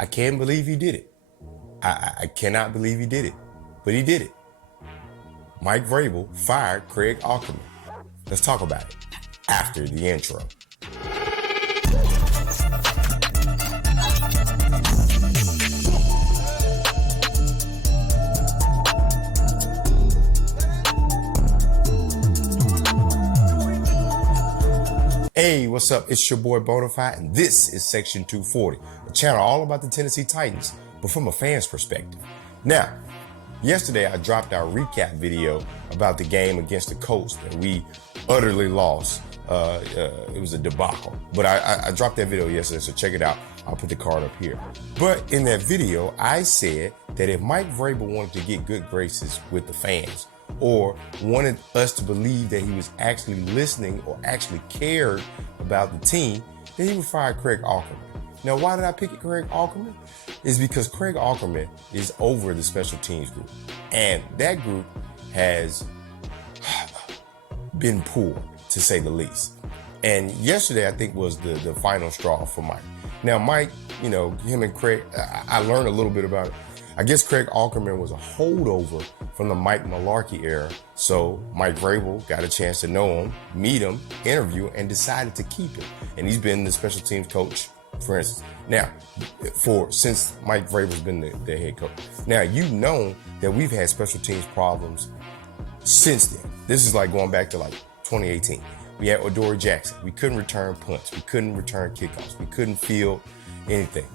I can't believe he did it. I cannot believe he did it, but he did it. Mike Vrabel fired Craig Auckerman. Let's talk about it after the intro. Hey, what's up? It's your boy Bonafide, and this is Section 240, a channel all about the Tennessee Titans, but from a fan's perspective. Now, yesterday I dropped our recap video about the game against the Colts that we utterly lost. It was a debacle, but I dropped that video yesterday, so check it out. I'll put the card up here. But in that video, I said that if Mike Vrabel wanted to get good graces with the fans, or wanted us to believe that he was actually listening or actually cared about the team, then he would fire Craig Auckerman. Now, why did I pick Craig Auckerman? It's because Craig Auckerman is over the special teams group. And that group has been poor, to say the least. And yesterday, I think, was the final straw for Mike. Now, Mike, you know, him and Craig, I learned a little bit about it. I guess Craig Auckerman was a holdover from the Mike Malarkey era. So Mike Vrabel got a chance to know him, meet him, interview, and decided to keep him. And he's been the special teams coach, for instance. Now, since Mike Vrabel's been the head coach. Now, you've known that we've had special teams problems since then. This is like going back to like 2018. We had Adoree Jackson. We couldn't return punts. We couldn't return kickoffs. We couldn't field anything.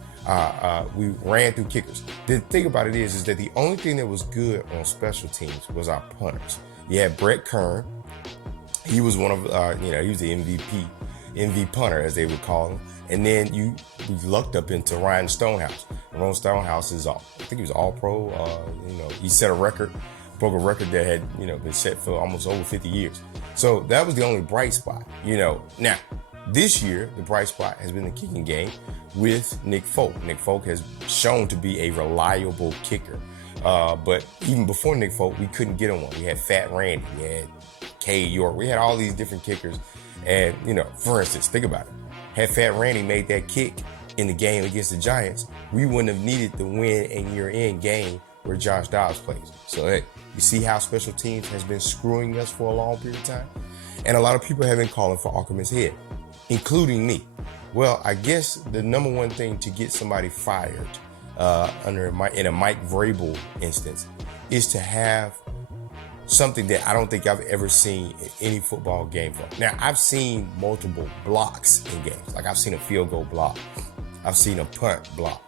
We ran through kickers. The thing about it is that the only thing that was good on special teams was our punters. You had Brett Kern. He was one of, he was the MVP punter, as they would call him. And then we lucked up into Ryan Stonehouse. Ron Stonehouse is I think he was all pro. He set a record, broke a record that had, been set for almost over 50 years. So that was the only bright spot, Now, this year, the bright spot has been the kicking game with Nick Folk. Nick Folk has shown to be a reliable kicker. But even before Nick Folk, we couldn't get him one. We had Fat Randy, we had Cade York, we had all these different kickers. And, for instance, think about it. Had Fat Randy made that kick in the game against the Giants, we wouldn't have needed the win and year end game where Josh Dobbs plays. So, hey, you see how special teams has been screwing us for a long period of time? And a lot of people have been calling for Auckerman's head, including me. Well, I guess the number one thing to get somebody fired in a Mike Vrabel instance is to have something that I don't think I've ever seen in any football game. Now, I've seen multiple blocks in games. Like I've seen a field goal block. I've seen a punt block.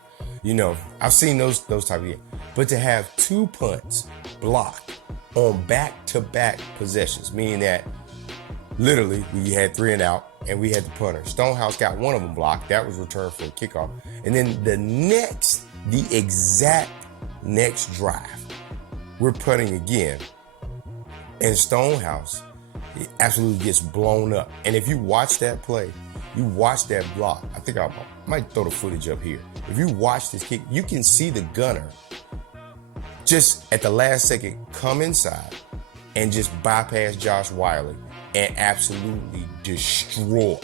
I've seen those type of games. But to have two punts blocked on back-to-back possessions, meaning that literally we had 3 and out, and we had the punter. Stonehouse got one of them blocked. That was returned for a kickoff. And then the exact next drive, we're punting again. And Stonehouse absolutely gets blown up. And if you watch that play, you watch that block. I think I might throw the footage up here. If you watch this kick, you can see the gunner just at the last second come inside and just bypass Josh Wiley and absolutely destroy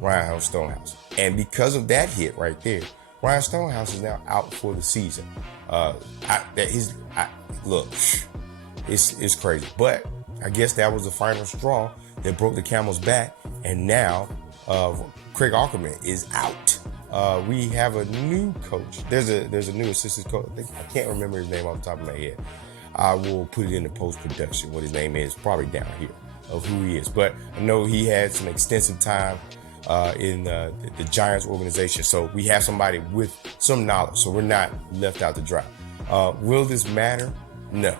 Ryan Stonehouse. And because of that hit right there, Ryan Stonehouse is now out for the season. Look, it's crazy. But I guess that was the final straw that broke the camel's back. And now Craig Auckerman is out. We have a new coach. There's a new assistant coach. I can't remember his name off the top of my head. I will put it in the post-production, what his name is, probably down here, of who he is. But I know he had some extensive time in the Giants organization. So we have somebody with some knowledge. So we're not left out to dry. Will this matter? No.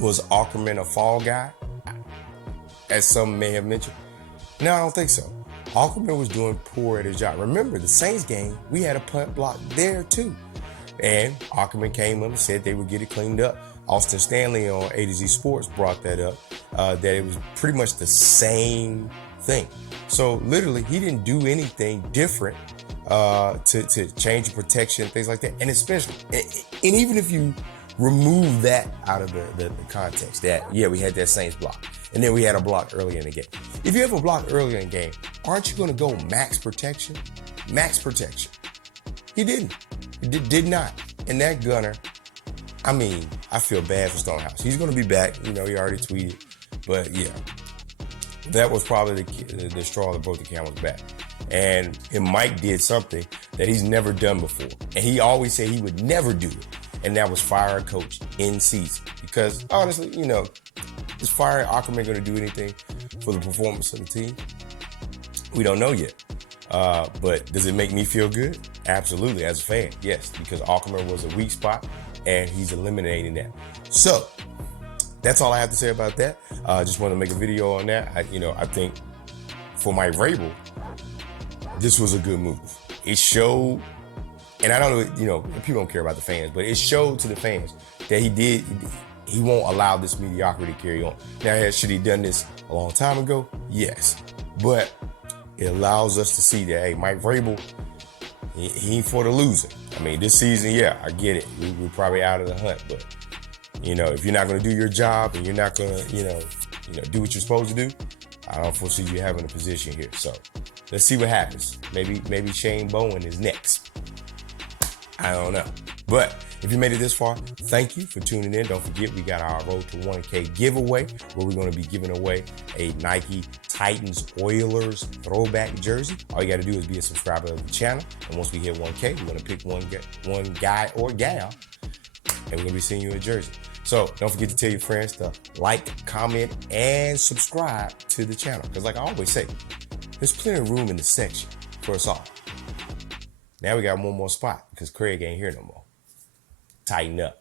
Was Auckerman a fall guy, as some may have mentioned? No, I don't think so. Auckerman was doing poor at his job. Remember, the Saints game, we had a punt block there too. And Auckerman came up and said they would get it cleaned up. Austin Stanley on A to Z Sports brought that up, that it was pretty much the same thing. So literally, he didn't do anything different to change the protection, things like that. And especially, and even if you remove that out of the context, that, yeah, we had that Saints block, and then we had a block early in the game. If you have a block early in the game, aren't you going to go max protection? Max protection. He didn't. It did not. And that gunner, I mean, I feel bad for Stonehouse. He's going to be back. You know, he already tweeted. But yeah, that was probably the straw that broke the camel's back. And Mike did something that he's never done before. And he always said he would never do it. And that was fire a coach in season. Because honestly, you know, is fire Auckerman going to do anything for the performance of the team? We don't know yet. But does it make me feel good? Absolutely, as a fan, yes, because Auckerman was a weak spot and he's eliminating that. So that's all I have to say about that. Just want to make a video on that. I think for Mike Vrabel, this was a good move. It showed, and I don't know, you know, people don't care about the fans, but it showed to the fans that he won't allow this mediocrity to carry on. Now, should he done this a long time ago? Yes. But it allows us to see that, hey, Mike Vrabel, he ain't for the losing. I mean, this season, yeah, I get it. We're probably out of the hunt, but, you know, if you're not going to do your job and you're not going to, you know, do what you're supposed to do, I don't foresee you having a position here. So let's see what happens. Maybe Shane Bowen is next. I don't know. But if you made it this far, thank you for tuning in. Don't forget, we got our Road to 1K giveaway where we're going to be giving away a Nike Titans Oilers throwback jersey. All you got to do is be a subscriber of the channel. And once we hit 1K, we're going to pick one guy or gal, and we're going to be sending you a jersey. So don't forget to tell your friends to like, comment, and subscribe to the channel. Because like I always say, there's plenty of room in the section for us all. Now we got one more spot because Craig ain't here no more. Tighten up.